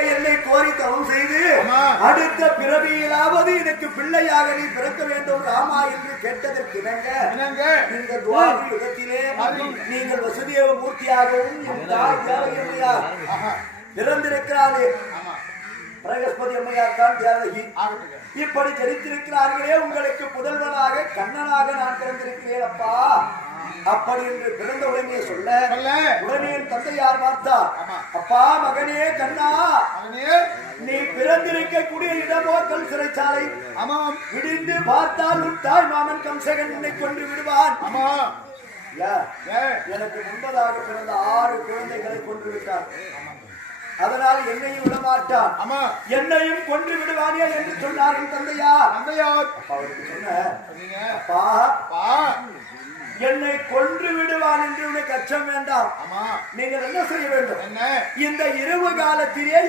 என்னை கோரி தவம் செய்து அடுத்த பிறவியிலாவது எனக்கு பிள்ளையாக நீ பிறக்க வேண்டும் ராமா என்று கேட்டதற்கு இணங்க இந்த துவாரி யுகத்திலே நீங்கள் வசுதேவ மூர்த்தியாகவும் பிறந்திருக்கிறாரே பிரகஸ்பதி அம்மையார் தான் தேவகி. இப்படி ஜனித்திருக்கிறார்களே, உங்களுக்கு புதல்வனாக கண்ணனாக நான் பிறந்திருக்கிறேன் அப்பா. அப்படி என்று பிறந்த உடனே சொல்ல உடனே என் தந்தையார் பார்த்தார். அப்பா மகனே கண்ணா, நீ பிறந்திருக்கக்கூடிய இடமோ கல் சிறைச்சாலை. விடிந்து பார்த்தால் உன் தாய் மாமன் கம்சகன் உன்னை கொன்று விடுவான். எனக்கு முன்பதாக பிறந்த 6 குழந்தைகளை கொன்று விட்டார். அதனால் என்னையும் விடமாட்டான், என்னையும் கொன்று விடுவானே என்று சொன்னார் என் தந்தையார். அவருக்கு சொன்ன என்னை கொன்று விடுவான் என்று உனக்கு அச்சம் வேண்டாம். நீங்கள் என்ன செய்ய வேண்டும்? இந்த இரவு காலத்திலே